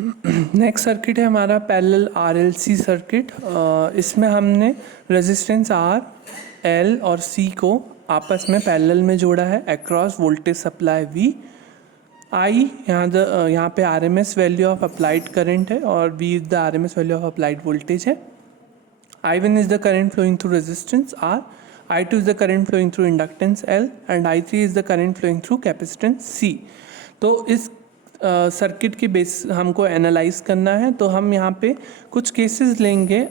Next circuit है हमारा parallel RLC circuit. इसमें हमने रेजिस्टेंस आर, एल और सी को आपस में पैरेलल में जोड़ा है across voltage supply V. I यहाँ पे RMS value of applied current है और V is the RMS value of applied voltage है। I1 is the current flowing through resistance R, I2 is the current flowing through inductance L and I3 is the current flowing through capacitance C। तो इस circuit की base हमको analyse करना है, तो हम यहाँ पे कुछ केसेस लेंगे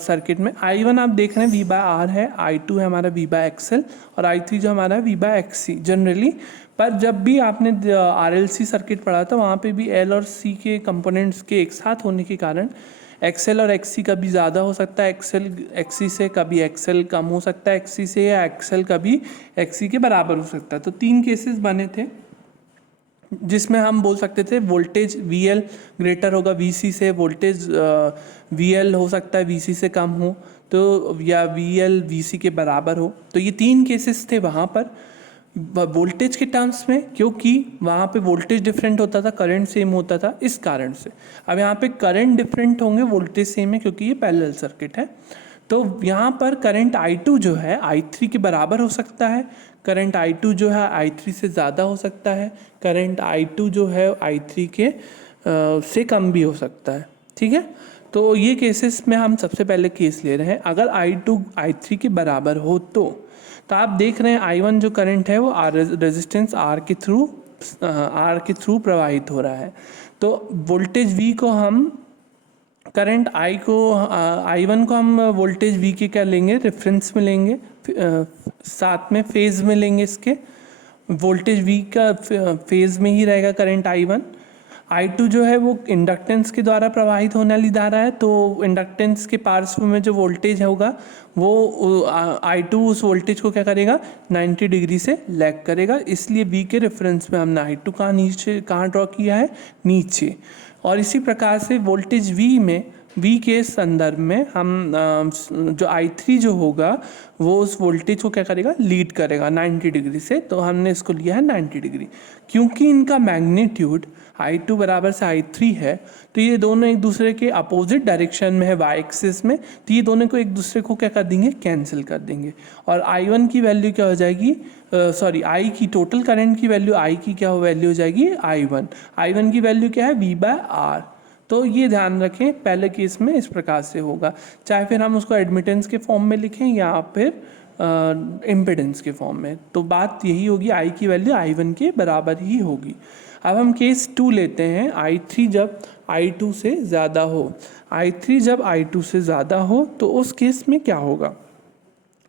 सर्किट में। I1 आप देख रहे हैं V/R है, I2 है हमारा V/XL और I3 जो हमारा है V/XC जनरली। पर जब भी आपने RLC सर्किट पढ़ा था वहाँ पे भी L और C के कंपोनेंट्स के एक साथ होने के कारण एक्सेल और एक्सी कभी ज़्यादा हो सकता है एक्सी से, कभी एक्सेल कम हो सकता है एक्सी से, या एक्सेल कभी एक्सी के बराबर हो सकता है। तो 3 केसेस बने थे जिसमें हम बोल सकते थे वोल्टेज VL ग्रेटर होगा VC से, वोल्टेज VL हो सकता है VC से कम हो, तो या VL VC के बराबर हो। तो ये 3 केसेस थे वहाँ पर वोल्टेज के टर्म्स में, क्योंकि वहाँ पे वोल्टेज डिफरेंट होता था, करंट सेम होता था, इस कारण से। अब यहाँ पे करंट डिफरेंट होंगे, वोल्टेज सेम है क्योंकि ये पैरेलल सर्किट है। तो यहाँ पर करंट I2 जो है I3 के बराबर हो सकता है, करंट I2 जो है I3 से ज़्यादा हो सकता है, करंट I2 जो है I3 के से कम भी हो सकता है। ठीक है, तो ये केसेस में हम सबसे पहले केस ले रहे हैं। अगर I2 I3 के बराबर हो तो आप देख रहे हैं I1 जो करंट है वो रेजिस्टेंस R के थ्रू प्रवाहित हो रहा है। तो वोल्टेज V को हम करंट I1 को हम वोल्टेज V के क्या लेंगे, रेफरेंस में लेंगे, साथ में फेज में लेंगे। इसके वोल्टेज V का फेज में ही रहेगा करंट I2 जो है वो इंडक्टेंस के द्वारा प्रवाहित होने वाली धारा है, तो इंडक्टेंस के पार्श्व में जो वोल्टेज होगा वो I2 उस वोल्टेज को क्या करेगा, 90 डिग्री से लैग करेगा। इसलिए V के रेफरेंस में हमने I2 कहाँ ड्रॉ किया है, नीचे। और इसी प्रकार से वोल्टेज V के संदर्भ में हम जो I3 जो होगा वो उस वोल्टेज को क्या करेगा, लीड करेगा 90 डिग्री से। तो हमने इसको लिया है 90 डिग्री। क्योंकि इनका मैग्नीट्यूड I2 बराबर से I3 है, तो ये दोनों एक दूसरे के अपोजिट डायरेक्शन में है y एक्सिस में, तो ये दोनों को एक दूसरे को क्या कर देंगे, कैंसिल कर देंगे। और I1 की वैल्यू क्या हो जाएगी, I की टोटल करंट की वैल्यू I की क्या वैल्यू हो जाएगी, I1 की वैल्यू क्या है, V/R। तो ये ध्यान रखें, पहले केस में इस प्रकार से होगा, चाहे फिर हम उसको एडमिटेंस के फॉर्म में लिखें या फिर इम्पिडेंस के फॉर्म में। तो बात यही होगी, I की वैल्यू I1 के बराबर ही होगी। अब हम केस 2 लेते हैं, I3 जब I2 से ज़्यादा हो। I3 जब I2 से ज़्यादा हो तो उस केस में क्या होगा,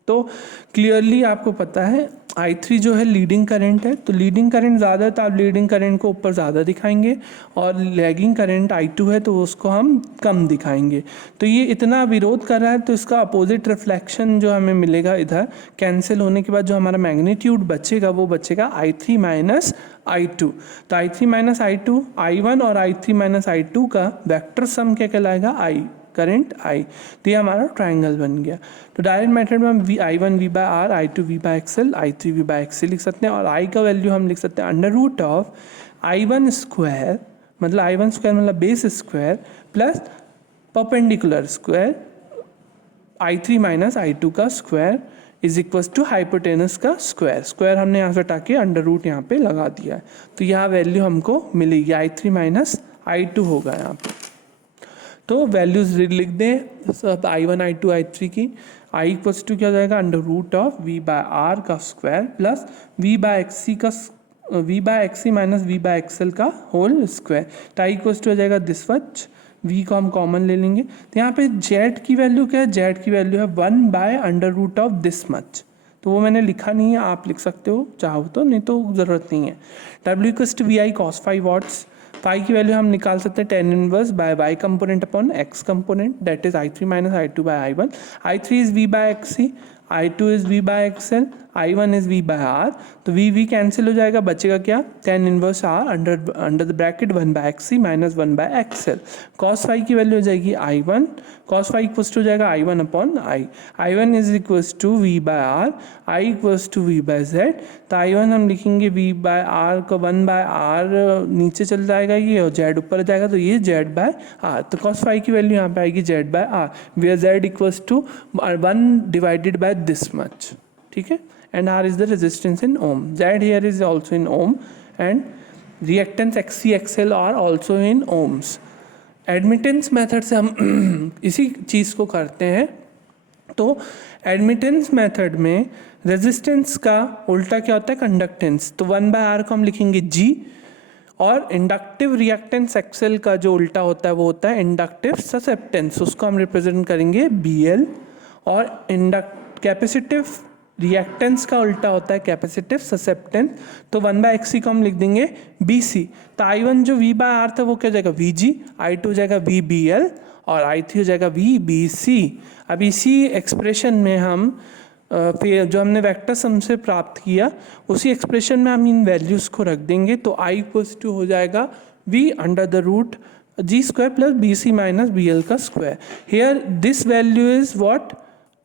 तो क्लियरली आपको पता है I3 जो है लीडिंग करंट है, तो लीडिंग करंट ज़्यादा है तो आप लीडिंग करंट को ऊपर ज़्यादा दिखाएंगे, और लैगिंग करंट I2 है तो उसको हम कम दिखाएंगे। तो ये इतना विरोध कर रहा है, तो इसका अपोजिट रिफ्लेक्शन जो हमें मिलेगा इधर, कैंसिल होने के बाद जो हमारा मैग्नीट्यूड बचेगा वो बचेगा I3 माइनस I2। तो I3 माइनस I2, I1 और I3 माइनस I2 का वेक्टर सम क्या कहलाएगा, करंट I। तो ये हमारा ट्रायंगल बन गया। तो डायरेक्ट मेथड में हम I1 V/R, I2 V/XL, I3 V/XC लिख सकते हैं, और I का वैल्यू हम लिख सकते हैं √ I1 स्क्वायर, मतलब I1 स्क्वायर मतलब base square plus perpendicular square I3 minus I2 का square is equals to hypotenuse का स्क्वायर हमने यहाँ से हटा के √ यहाँ पे लगा दिया है। तो यहाँ वैल्यू हमको मिलेगी I3 माइनस I2 होगा यहाँ पे। तो वैल्यूज लिख दें सब I1 I2 I3 की। I इक्वल्स टू क्या हो जाएगा, √ V/R का square plus V/XC minus V/XL का होल स्क्वायर। तो I इक्वल्स टू हो जाएगा दिस मच, V को हम कॉमन ले लेंगे। तो यहाँ पे Z की वैल्यू क्या है, Z की वैल्यू है 1/√ऑफ दिस मच। तो वो मैंने लिखा नहीं है, आप लिख सकते हो चाहो तो, नहीं तो ज़रूरत नहीं है। W equals to VI cos 5 watts। Phi की वैल्यू हम निकाल सकते हैं tan inverse by y component upon x component, that is I3 minus I2 by I1। I3 is V/XC, I2 is V/XL, I1 is V by R, तो V cancel हो जाएगा, बचेगा क्या, tan inverse R under the bracket 1/xc minus 1/xl। cos phi की value हो जाएगी I1, cos phi equals to हो जाएगा I1 upon I, I1 is equals to V by R, I equals to V by Z, तो I1 हम लिखेंगे V by R को 1/R नीचे चल जाएगा ये, और Z ऊपर जाएगा, तो ये Z बाय R, तो cos फाई की वैल्यू यहाँ पे आएगी Z by R, where Z equals to 1 divided by this much, ठीक है, and R is the resistance in ohm, Z here is also in ohm and reactance XC XL are also in ohms। Admittance method से हम इसी चीज़ को करते हैं। तो admittance method में रेजिस्टेंस का उल्टा क्या होता है, कंडक्टेंस, तो 1/R को हम लिखेंगे G, और इंडक्टिव रिएक्टेंस एक्सेल का जो उल्टा होता है वो होता है इंडक्टिव ससेप्टेंस, उसको हम रिप्रेजेंट करेंगे BL, और कैपेसिटिव रिएक्टेंस का उल्टा होता है कैपेसिटिव ससेप्टेंस, तो 1/XC को हम लिख देंगे BC। तो I1 जो V बाय R था वो क्या हो जाएगा VG, I2 हो जाएगा VBL, और I3 हो जाएगा VBC। अब इसी एक्सप्रेशन में हम फिर जो हमने वेक्टर सम से प्राप्त किया उसी एक्सप्रेशन में हम इन वैल्यूज़ को रख देंगे, तो I इक्वल्स टू हो जाएगा V under the root G square plus BC minus BL का square. Here this value is what,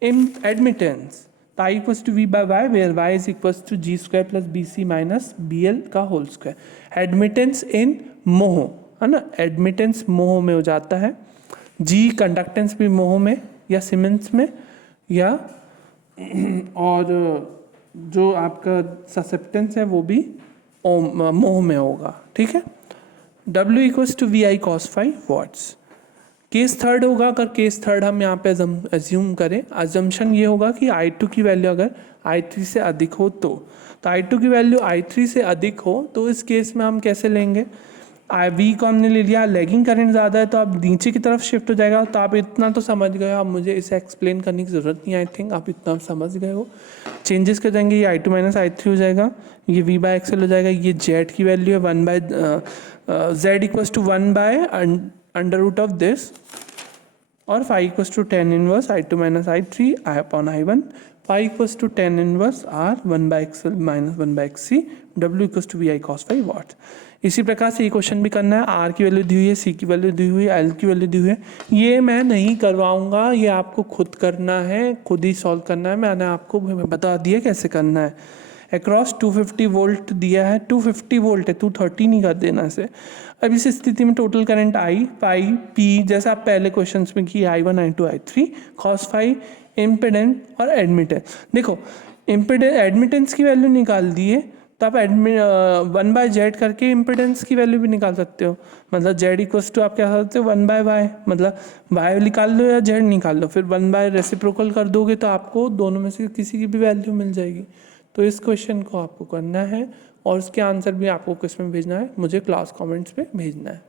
in admittance, तो I equals to V by Y, where Y is equals to G square plus BC minus BL का whole square. Admittance in mho, है ना, admittance मोह में हो जाता है, G conductance भी मोह में या सीमेंस में, या और जो आपका ससेप्टेंस है वो भी मोह में होगा, ठीक है। W equals to VI cos phi watts. Case third होगा, अगर केस थर्ड हम यहाँ पे एज्यूम करें, अजम्पशन ये होगा कि I2 की वैल्यू अगर I3 से अधिक हो तो I2 की वैल्यू I3 से अधिक हो तो इस केस में हम कैसे लेंगे, V को हमने ले लिया, लैगिंग करंट ज़्यादा है तो अब नीचे की तरफ शिफ्ट हो जाएगा, तो आप इतना तो समझ गए हो, अब मुझे इसे एक्सप्लेन करने की ज़रूरत नहीं, आई थिंक आप इतना समझ गए हो। चेंजेस कर जाएंगे, ये I2 माइनस I3 हो जाएगा, ये V बाय XL हो जाएगा, ये Z की वैल्यू है 1 Z equals to 1 by under root of this, और phi equals to tan inverse I2 minus I3 upon I1, phi equals to tan inverse R 1/XL minus 1/XC, W equals to VI cos phi watt. इसी प्रकार से ये question भी करना है, R की value दी हुई है, C की वैल्यू दी हुई है, L की वैल्यू दी हुई है, ये मैं नहीं करवाऊंगा, ये आपको खुद करना है, खुद ही सॉल्व करना है, मैंने आपको बता दिया कैसे करना है। अक्रॉस 250 वोल्ट दिया है, 250 वोल्ट है, 230 नहीं कर देना इसे। अब इस स्थिति में total current I pi P, जैसा आप पहले क्वेश्चंस में किए I1 I2 I3 cos phi, impedance और एडमिटेंस। देखो एडमिटेंस की वैल्यू निकाल दिए तो आप 1/Z करके इम्पिडेंस की वैल्यू भी निकाल सकते हो, मतलब Z इक्वल्स टू आप क्या कर सकते हो 1/Y, मतलब Y निकाल लो या Z निकाल लो, फिर 1 रेसिप्रोकल कर दोगे तो आपको दोनों में से किसी की भी वैल्यू मिल जाएगी। तो इस क्वेश्चन को आपको करना है और उसके आंसर भी आपको किस में भेजना है, मुझे क्लास कमेंट्स पे भेजना है।